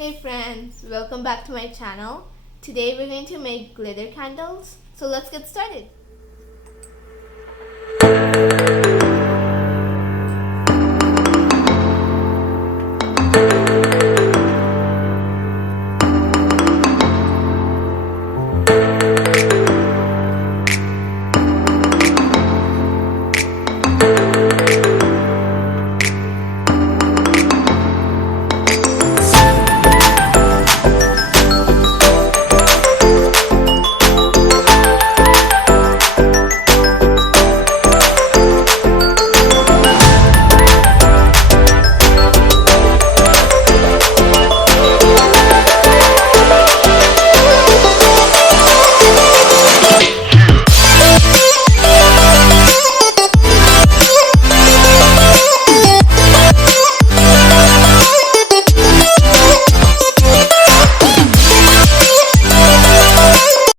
Hey friends, welcome back to my channel. Today we're going to make glitter candles. So let's get started.